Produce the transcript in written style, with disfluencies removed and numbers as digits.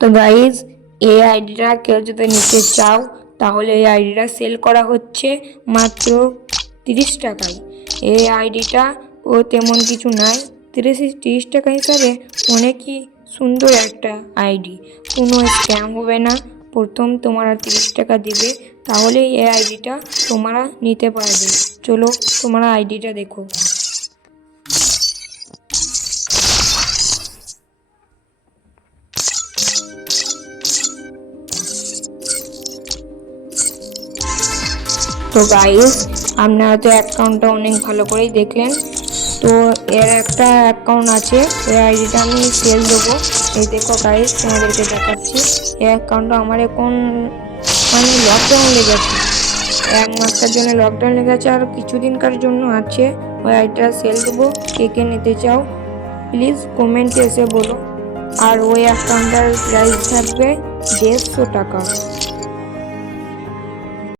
তো গাইজ এই আইডিটা কেউ যদি নিতে চাও তাহলে এই আইডিটা সেল করা হচ্ছে মাত্র 30 টাকায়। এই আইডিটা ও তেমন কিছু নাই, 30 টাকা হিসাবে অনেকই সুন্দর একটা আইডি। কোনো স্ক্যাম হবে না। প্রথম তোমরা 30 টাকা দিবে, তাহলে এই আইডিটা তোমরা নিতে পারবে। চলো তোমরা আইডিটা দেখো। তো গাইস আপনারা তো অ্যাকাউন্টটা অনেক ভালো করেই দেখলেন। তো এর একটা অ্যাকাউন্ট আছে, ওই আইডিটা আমি সেল দেবো। এই দেখো গাইস, তোমাদেরকে দেখাচ্ছি। এই অ্যাকাউন্টটা আমার এখন লকডাউন লেগেছে, 1 মাসের জন্য লকডাউন লেগেছে, আর কিছুদিনকার জন্য আছে। ওই আইডিটা সেল দেবো, কে কে নিতে চাও প্লিজ কমেন্টে এসে বলো। আর ওই অ্যাকাউন্টটার প্রাইস থাকবে 150 টাকা।